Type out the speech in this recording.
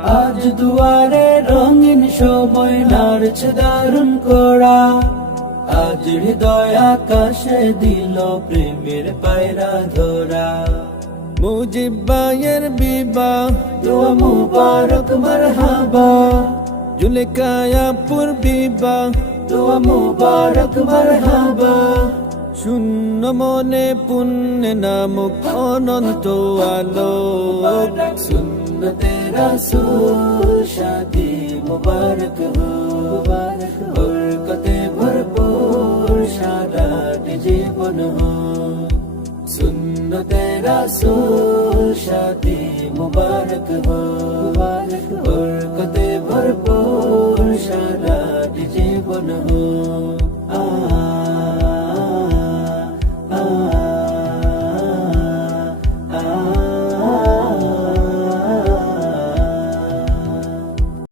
আজ দুয়ারে রঙিন সময় নাড়ছে দারুণ কোড়া। আজ হৃদয় আকাশে দিল প্রেমের পায়রা ধরা। মুজিব ভাইয়ের বিবাহ, দোয়া মুবারক মারহাবা। জুলেখায়াপুর বিবাহ, দোয়া মুবারক মারহাবা। শূন্য মনে পুণ্যে নামক অনন্ত আলো। সুন্নতে রাসূল শাদি মুবারক হো, বরকতে ভরপুর সারাট জীবন হো। সুন্নতে রাসূল শাদি মুবারক হো।